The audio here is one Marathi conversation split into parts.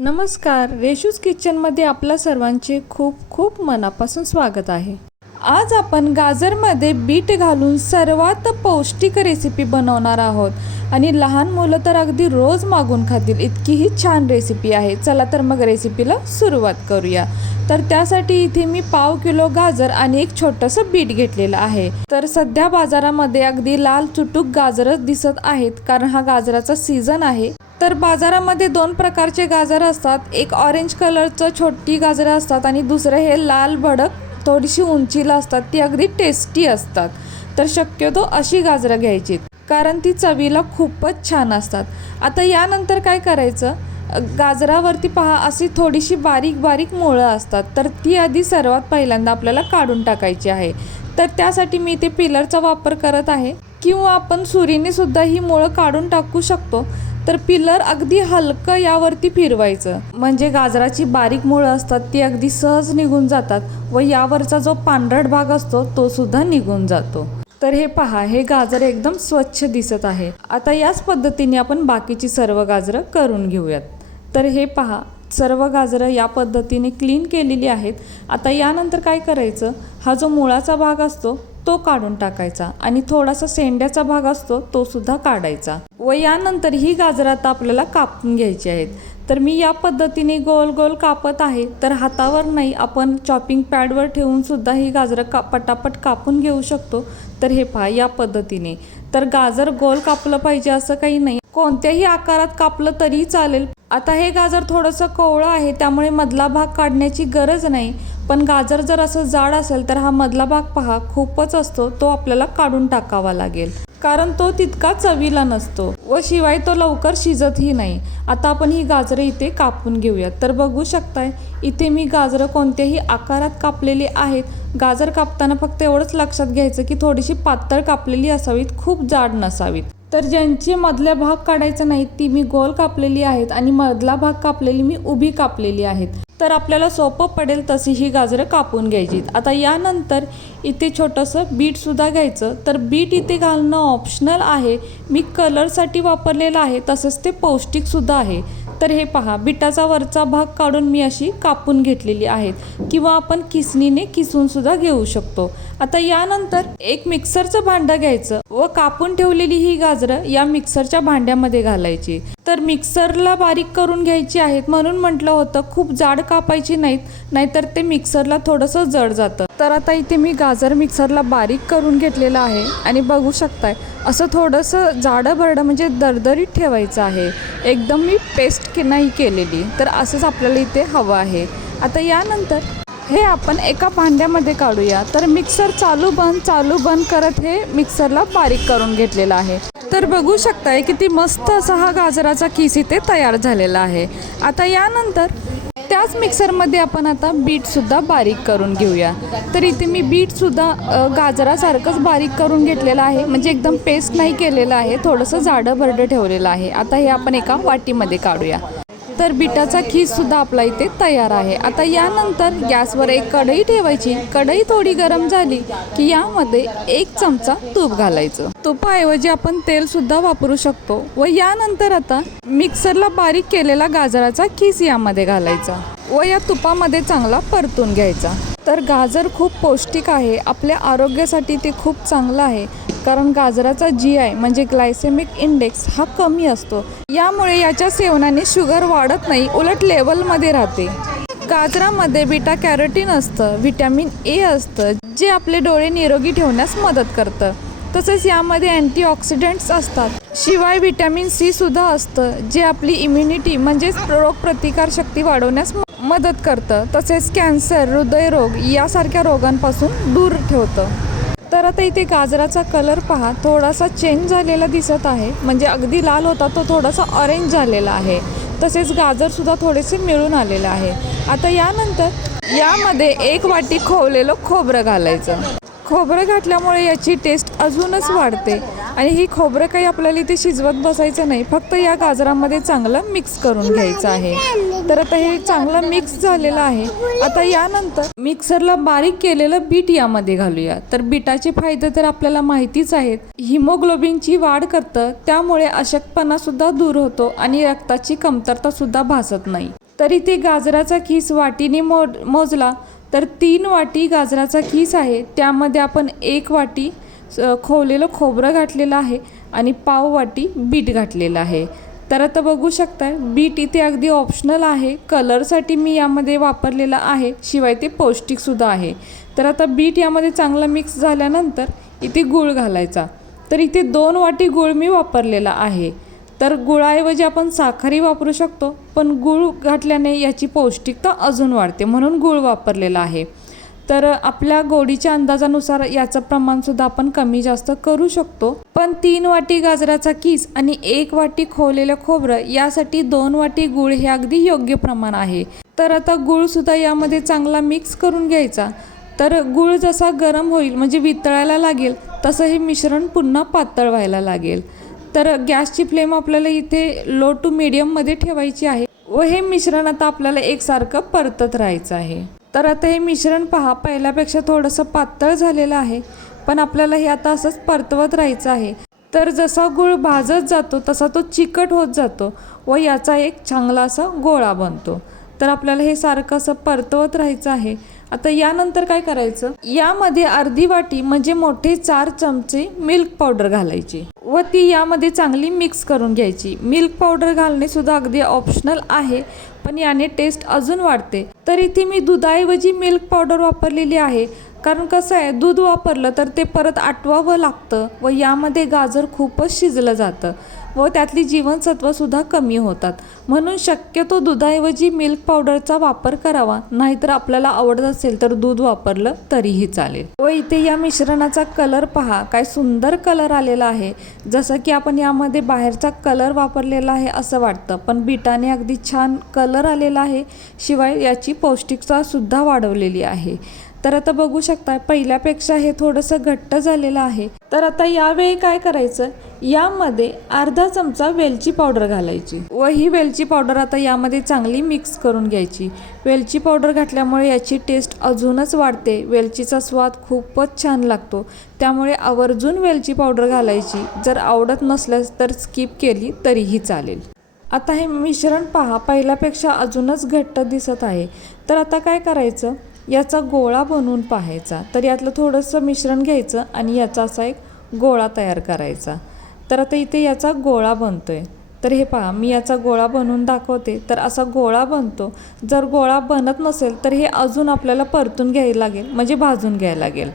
नमस्कार. रेशूज किचनमध्ये आपल्या सर्वांचे खूप खूप मनापासून स्वागत आहे. आज आपण गाजरमध्ये बीट घालून सर्वात पौष्टिक रेसिपी बनवणार आहोत. आणि लहान मुलं तर अगदी रोज मागून खातील. इतकी ही छान रेसिपी आहे. चला तर मग रेसिपीला सुरुवात करूया. तर त्यासाठी इथे मी पाव किलो गाजर आणि एक छोटंसं बीट घेतलेलं आहे. तर सध्या बाजारामध्ये अगदी लाल चुटूक गाजरच दिसत आहेत. कारण हा गाजराचा सीझन आहे. तर बाजारामध्ये दोन प्रकारचे गाजर असतात. एक ऑरेंज कलरचं छोटी गाजरं असतात आणि दुसरं हे लाल भडक थोडीशी उंचीला असतात. ती अगदी टेस्टी असतात. तर शक्यतो अशी गाजरं घ्यायची. कारण ती चवीला खूपच छान असतात. आता यानंतर काय करायचं? गाजरावरती पहा अशी थोडीशी बारीक बारीक मुळं असतात. तर ती आधी सर्वात पहिल्यांदा आपल्याला काढून टाकायची आहे. तर त्यासाठी मी इथे पिलरचा वापर करत आहे. किंवा आपण सुरीने सुद्धा ही मुळं काढून टाकू शकतो. तर पिलर अगदी हलकं यावरती फिरवायचं. म्हणजे गाजराची बारीक मुळं असतात ती अगदी सहज निघून जातात व यावरचा जो पांढरट भाग असतो तो सुद्धा निघून जातो. तर हे पहा हे गाजर एकदम स्वच्छ दिसत आहे. आता याच पद्धतीने आपण बाकीची सर्व गाजरं करून घेऊयात. तर हे पहा सर्व गाजरं या पद्धतीने क्लीन केलेली आहेत. आता यानंतर काय करायचं? हा जो मुळाचा भाग असतो तो काढून टाकायचा आणि थोडासा शेंड्याचा भाग असतो तो सुद्धा काढायचा. व यानंतर ही गाजरं आता आपल्याला कापून घ्यायची आहेत. तर मी या पद्धतीने गोल गोल कापत आहे. तर हातावर नाही आपण चॉपिंग पॅडवर ठेवून सुद्धा ही गाजरं का पटापट कापून घेऊ शकतो. तर हे पहा या पद्धतीने. तर गाजर गोल कापलं पाहिजे असं काही नाही. कोणत्याही आकारात कापलं तरी चालेल. आता हे गाजर थोडंसं कोवळं आहे त्यामुळे मधला भाग काढण्याची गरज नाही. पण गाजर जर असं जाड असेल तर हा मधला भाग पहा खूपच असतो तो आपल्याला काढून टाकावा लागेल. कारण तो तितका चवीला नसतो व शिवाय तो लवकर शिजतही नाही. आता आपण ही गाजरं इथे कापून घेऊयात. तर बघू शकताय इथे मी गाजरं कोणत्याही आकारात कापलेली आहेत. गाजर कापताना फक्त एवढंच लक्षात घ्यायचं की थोडीशी पातळ कापलेली असावीत खूप जाड नसावीत. तर ज्यांची मधल्या भाग काढायचा नाही ती मी गोल कापलेली आहेत आणि मधला भाग कापलेली मी उभी कापलेली आहेत. तर आपल्याला सोपं पडेल तशी ही गाजरं कापून घ्यायची. आता यानंतर इथे छोटंसं बीटसुद्धा घ्यायचं. तर बीट इथे घालणं ऑप्शनल आहे. मी कलरसाठी वापरलेलं आहे. तसंच ते पौष्टिकसुद्धा आहे. तर हे पहा बिटाचा वरचा भाग काढून मी अशी कापून घेतलेली आहेत किंवा आपण किसणीने किसूनसुद्धा घेऊ शकतो. आता यानंतर एक मिक्सरचं भांडं घ्यायचं व कापून ठेवलेली ही गाजरं या मिक्सरच्या भांड्यामध्ये घालायची. तर मिक्सरला बारीक करून घ्यायची आहेत म्हणून म्हटलं होतं खूप जाड कापायची नाहीत नाहीतर ते मिक्सरला थोडंसं जड जातं. तर आता इथे मी गाजर मिक्सरला बारीक करून घेतलेलं आहे आणि बघू शकताय असं थोडंसं जाडं भरडं म्हणजे दरदरीत ठेवायचं आहे. एकदम मी पेस्ट के नाही केलेली तर असंच आपल्याला इथे हवं आहे. आता यानंतर हे आपण एका भांड्यामध्ये काढूया. तर मिक्सर चालू बंद चालू बंद करत हे मिक्सरला बारीक करून घेतलेलं आहे. तर बघू शकताय किती मस्त असा हा गाजराचा किस इथे तयार झालेला आहे. आता यानंतर त्याच मिक्सरमध्ये आपण आता बीटसुद्धा बारीक करून घेऊया. तर इथे मी बीटसुद्धा गाजरासारखंच बारीक करून घेतलेलं आहे. म्हणजे एकदम पेस्ट नाही केलेलं आहे. थोडंसं जाडं भरडं ठेवलेलं आहे. आता हे आपण एका वाटीमध्ये काढूया. तर बिटाचा खीससुद्धा आपला इथे तयार आहे. आता यानंतर गॅसवर एक कढई ठेवायची. कढई थोडी गरम झाली की यामध्ये एक चमचा तूप घालायचं. तुपाऐवजी आपण तेलसुद्धा वापरू शकतो व यानंतर आता मिक्सरला बारीक केलेला गाजराचा खीस यामध्ये घालायचा व या तुपामध्ये चांगला परतून घ्यायचा. तर गाजर खूप पौष्टिक आहे. आपल्या आरोग्यासाठी ते खूप चांगलं आहे. कारण गाजराचा जी आय म्हणजे ग्लायसेमिक इंडेक्स हा कमी असतो. यामुळे याच्या सेवनाने शुगर वाढत नाही उलट लेवलमध्ये राहते. गाजरामध्ये बीटा कॅरोटीन असतं व्हिटॅमिन ए असतं जे आपले डोळे निरोगी ठेवण्यास मदत करतं. तसेच यामध्ये अँटीऑक्सिडंट्स असतात. शिवाय व्हिटॅमिन सी सुद्धा असतं जे आपली इम्युनिटी म्हणजेच रोगप्रतिकारशक्ती वाढवण्यास म- मदत करतं. तसेच कॅन्सर हृदयरोग यासारख्या रोगांपासून दूर ठेवतं. तर आता इथे गाजराचा कलर पहा. थोडासा चेंज झालेला दिसत आहे. म्हणजे अगदी लाल होता तो थोडासा ऑरेंज झालेला आहे. तसेच गाजरसुद्धा थोडेसे मिळून आलेले आहे. आता यानंतर यामध्ये एक वाटी खोवलेलं खोबरं घालायचं. खोबरं घातल्यामुळे याची टेस्ट अजूनच वाढते. आणि ही खोबरं काही आपल्याला इथे शिजवत बसायचं नाही फक्त या गाजरामध्ये चांगलं मिक्स करून घ्यायचं आहे. तर आता हे चांगलं मिक्स झालेलं आहे. आता यानंतर मिक्सरला बारीक केलेलं बीट यामध्ये घालूया. तर बीटाचे फायदे तर आपल्याला माहितीच आहेत. हिमोग्लोबिनची वाढ करतं त्यामुळे अशक्तपणा सुद्धा दूर होतो आणि रक्ताची कमतरता सुद्धा भासत नाही. तरी ते गाजराचा खीस वाटीने मोजला तर तीन वाटी गाजराचा खीस आहे. त्यामध्ये आपण एक वाटी खोवलेलं खोबरं घातलेलं आहे आणि पाव वाटी बीट घातलेलं आहे. तर आता बघू शकता बीट इथे अगदी ऑप्शनल आहे. कलरसाठी मी यामध्ये वापरलेलं आहे शिवाय ते पौष्टिकसुद्धा आहे. तर आता बीट यामध्ये चांगलं मिक्स झाल्यानंतर इथे गूळ घालायचा. तर इथे दोन वाटी गूळ मी वापरलेला आहे. तर गुळाऐवजी आपण साखरही वापरू शकतो पण गूळ घातल्याने याची पौष्टिकता अजून वाढते म्हणून गूळ वापरलेला आहे. तर आपल्या गोडीच्या अंदाजानुसार याचं प्रमाणसुद्धा आपण कमी जास्त करू शकतो. पण तीन वाटी गाजराचा किस आणि एक वाटी खोवलेलं खोबरं यासाठी दोन वाटी गूळ हे अगदी योग्य प्रमाण आहे. तर आता गूळसुद्धा यामध्ये चांगला मिक्स करून घ्यायचा. तर गूळ जसा गरम होईल म्हणजे वितळायला लागेल तसं हे मिश्रण पुन्हा पातळ व्हायला लागेल. तर गॅसची फ्लेम आपल्याला इथे लो टू मिडियममध्ये ठेवायची आहे व हे मिश्रण आता आपल्याला एकसारखं परतत राहायचं आहे. तर आता हे मिश्रण पहा पहिल्यापेक्षा थोडंसं पातळ झालेलं आहे पण आपल्याला हे आता असंच परतवत राहायचं आहे. तर जसा गूळ भाजत जातो तसा तो चिकट होत जातो व याचा एक चांगला असा गोळा बनतो. तर आपल्याला हे सारखं असं परतवत राहायचं आहे. आता यानंतर काय करायचं? यामध्ये अर्धी वाटी म्हणजे मोठे चार चमचे मिल्क पावडर घालायची व ती यामध्ये चांगली मिक्स करून घ्यायची. मिल्क पावडर घालणे सुद्धा अगदी ऑप्शनल आहे पण याने टेस्ट अजून वाढते. तर इथे मी दुधाऐवजी मिल्क पावडर वापरलेली आहे. कारण कसं आहे दूध वापरलं तर ते परत आटवावं लागतं व यामध्ये गाजर खूपच शिजलं जातं. व त्यातली जीवनसत्वसुद्धा कमी होतात. म्हणून शक्यतो दुधाऐवजी मिल्क पावडरचा वापर करावा. नाहीतर आपल्याला आवडत असेल तर दूध वापरलं तरीही चालेल. व इथे या मिश्रणाचा कलर पहा. काय सुंदर कलर आलेला आहे. जसं की आपण यामध्ये बाहेरचा कलर वापरलेला आहे असं वाटतं. पण बीटाने अगदी छान कलर आलेला आहे. शिवाय याची पौष्टिकतासुद्धा वाढवलेली आहे. तर आता बघू शकता पहिल्यापेक्षा हे थोडंसं घट्ट झालेलं आहे. तर आता यावेळी काय करायचं? यामध्ये अर्धा चमचा वेलची पावडर घालायची व ही वेलची पावडर आता यामध्ये चांगली मिक्स करून घ्यायची. वेलची पावडर घातल्यामुळे याची टेस्ट अजूनच वाढते. वेलचीचा स्वाद खूपच छान लागतो. त्यामुळे आवर्जून वेलची पावडर घालायची. जर आवडत नसल्यास तर स्किप केली तरीही चालेल. आता हे मिश्रण पहा. पहिल्यापेक्षा अजूनच घट्ट दिसत आहे. तर आता काय करायचं? याचा गोळा बनवून पाहायचा. तर यातलं थोडंसं मिश्रण घ्यायचं आणि याचा असा एक गोळा तयार करायचा. तर आता इथे याचा गोळा बनतो आहे तर हे पहा मी याचा गोळा बनवून दाखवते. तर असा गोळा बनतो. जर गोळा बनत नसेल तर हे अजून आपल्याला परतून घ्यायला लागेल म्हणजे भाजून घ्यायला लागेल.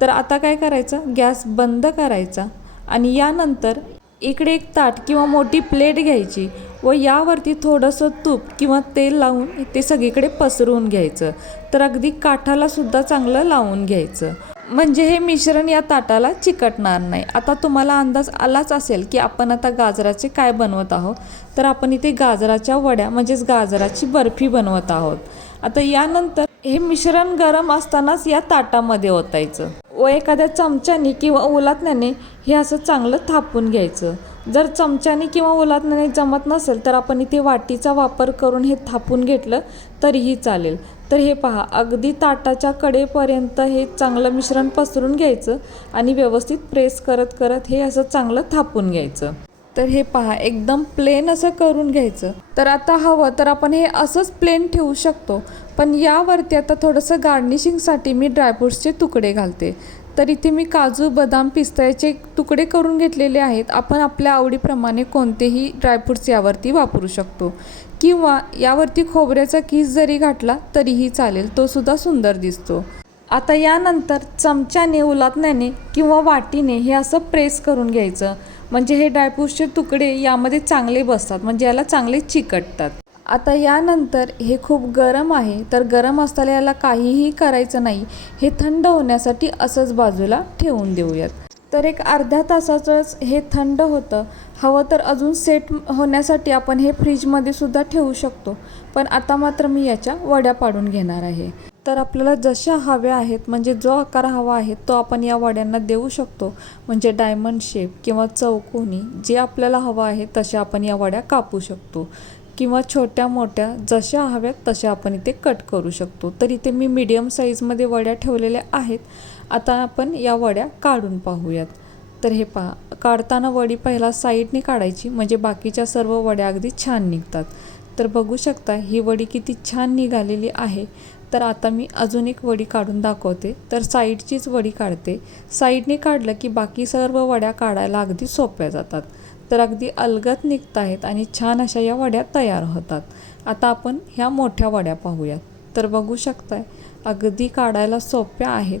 तर आता काय करायचं? गॅस बंद करायचा आणि यानंतर इकडे एक ताट किंवा मोठी प्लेट घ्यायची. व यावरती थोडंसं तूप किंवा तेल लावून ते सगळीकडे पसरवून घ्यायचं. तर अगदी काठाला सुद्धा चांगलं लावून घ्यायचं. म्हणजे हे मिश्रण या ताटाला चिकटणार नाही. आता तुम्हाला अंदाज आलाच असेल की आपण आता गाजराचे काय बनवत आहोत. तर आपण इथे गाजराच्या वड्या म्हणजेच गाजराची बर्फी बनवत आहोत. आता यानंतर हे मिश्रण गरम असतानाच या ताटामध्ये ओतायचं. व एखाद्या चमच्याने किंवा ओलातण्याने हे असं चांगलं थापून घ्यायचं. जर चमच्याने किंवा उलातण्याने जमत नसेल तर आपण इथे वाटीचा वापर करून हे थापून घेतलं तरीही चालेल. तर हे पहा अगदी ताटाच्या कडेपर्यंत हे चांगलं मिश्रण पसरून घ्यायचं आणि व्यवस्थित प्रेस करत करत हे असं चांगलं थापून घ्यायचं. तर हे पहा एकदम प्लेन असं करून घ्यायचं. तर आता हवं तर आपण हे असंच प्लेन ठेवू शकतो. पण यावरती आता थोडंसं गार्निशिंगसाठी मी ड्रायफ्रूट्सचे तुकडे घालते. तर इथे मी काजू बदाम पिस्त्याचे तुकडे करून घेतलेले आहेत. आपण आपल्या आवडीप्रमाणे कोणतेही ड्रायफ्रूट्स यावरती वापरू शकतो. किंवा यावरती खोबऱ्याचा किस जरी घातला तरीही चालेल तो सुद्धा सुंदर दिसतो. आता यानंतर चमच्याने उलातण्याने किंवा वाटीने हे असं प्रेस करून घ्यायचं. म्हणजे हे ड्रायफ्रूट्सचे तुकडे यामध्ये चांगले बसतात. म्हणजे याला चांगले चिकटतात. आता यानंतर हे खूप गरम आहे तर गरम असताना याला काहीही करायचं नाही. हे थंड होण्यासाठी असंच बाजूला ठेवून देऊयात. तर एक अर्ध्या तासाचंच हे थंड होतं. हवं तर अजून सेट होण्यासाठी आपण हे फ्रीजमध्ये सुद्धा ठेवू शकतो. पण आता मात्र मी याच्या वड्या पाडून घेणार आहे. तर आपल्याला जशा हव्या आहेत म्हणजे जो आकार हवा आहे तो आपण या वड्यांना देऊ शकतो. म्हणजे डायमंड शेप किंवा चौकोनी जे आपल्याला हवं आहे तशा आपण या वड्या कापू शकतो. किंवा छोट्या मोठ्या जशा हव्यात तशा आपण इथे कट करू शकतो. तर इथे मी मीडियम साईजमध्ये वड्या ठेवलेल्या आहेत. आता आपण या वड्या काढून पाहूयात. तर हे पहा काढताना वडी पहिला साईडने काढायची म्हणजे बाकीच्या सर्व वड्या अगदी छान निघतात. तर बघू शकता ही वडी किती छान निघालेली आहे. तर आता मी अजून एक वडी काढून दाखवते. तर साईडचीच वडी काढते. साईडने काढलं की बाकी सर्व वड्या काढायला अगदी सोप्या जातात. तर अगदी अलगत निघत आहेत आणि छान अशा या वड्या तयार होतात. आता आपण ह्या मोठ्या वड्या पाहूयात. तर बघू शकताय अगदी काढायला सोप्या आहेत.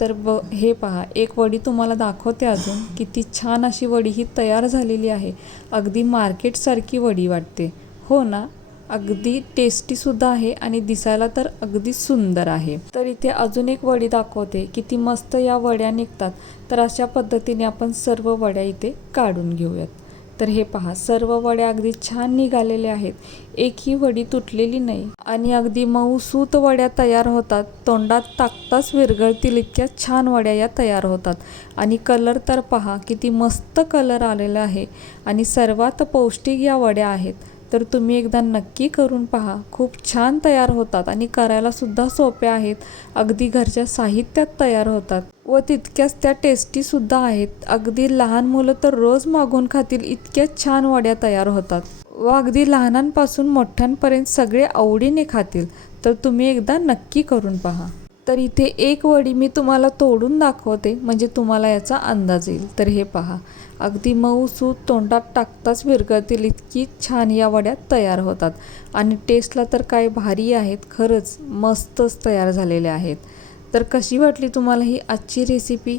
तर ब हे पहा एक वडी तुम्हाला दाखवते अजून. किती छान अशी वडी ही तयार झालेली आहे. अगदी मार्केटसारखी वडी वाटते. हो ना? अगदी टेस्टीसुद्धा आहे आणि दिसायला तर अगदी सुंदर आहे. तर इथे अजून एक वडी दाखवते किती मस्त या वड्या निघतात. तर अशा पद्धतीने आपण सर्व वड्या इथे काढून घेऊयात. तर हे पहा सर्व वड्या अगदी छान निघालेल्या आहेत. एकही वडी तुटलेली नाही. आणि अगदी मऊसूत वड्या तयार होतात. तोंडात टाकताच विरघळतील इतक्या छान वड्या या तयार होतात. आणि कलर तर पहा किती मस्त कलर आलेला आहे. आणि सर्वात पौष्टिक या वड्या आहेत. तर तुम्ही एकदा नक्की करून पहा. खूप छान तयार होतात आणि करायलासुद्धा सोपे सोप्या आहेत. अगदी घरच्या साहित्यात तयार होतात. व तितक्याच त्या टेस्टीसुद्धा आहेत. अगदी लहान मुलं तर रोज मागून खातील इतक्या छान वड्या तयार होतात. व अगदी लहानांपासून मोठ्यांपर्यंत सगळे आवडीने खातील. तर तुम्ही एकदा नक्की करून पहा. तर इथे एक वडी मी तुम्हाला तोडून दाखवते. म्हणजे तुम्हाला याचा अंदाज येईल. तर हे पहा. अगदी मऊ सूत तोंडात टाकताच विरघळतील इतकी छान या वड्या तयार होतात. आणि टेस्टला तर काय भारी आहेत. खरंच मस्तच तयार झालेल्या आहेत. तर कशी वाटली तुम्हाला ही आजची रेसिपी